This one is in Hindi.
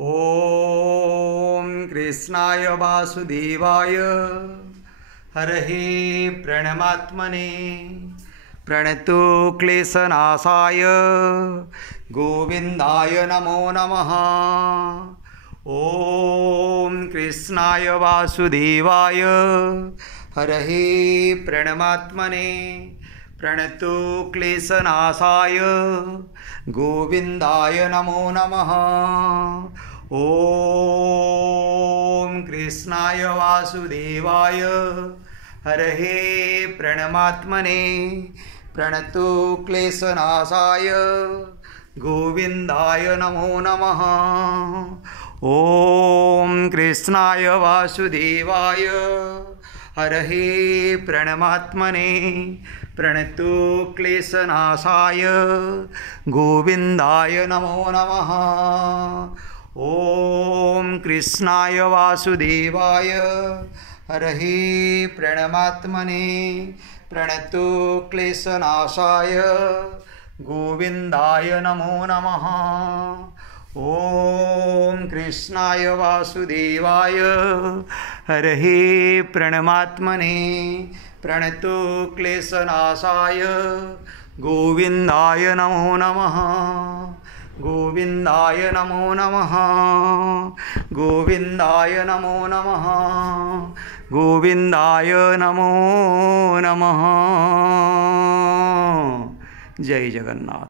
ओम कृष्णाय वासुदेवाय हरहे प्रणमात्मने प्रणतो क्लेशनाशाय गोविंदाय नमो नमः। ओम कृष्णाय वासुदेवाय हरहे प्रणमात्मने प्रणतो क्लेशनाशाय गोविंदाय नमो नमः। ओम कृष्णाय वासुदेवाय हरहे प्रणमात्मने प्रणतो क्लेशनाशाय गोविंदाय नमो नमः। ओम कृष्णाय वासुदेवाय हरहे प्रणमात्मने प्रणतो क्लेशनाशाय गोविंदाय नमो नमः। ओम कृष्णाय वासुदेवाय हरहे प्रणमात्मने प्रणतो क्लेशनाशाय गोविंदाय नमो नमः। ओम कृष्णाय वासुदेवाय हरहे प्रणमात्मने प्रणतो क्लेशनाशाय गोविंदाय नमो नमः। गोविंदाय नमो नमः। गोविंदाय नमो नमः। गोविंदाय नमो नमः। जय जगन्नाथ।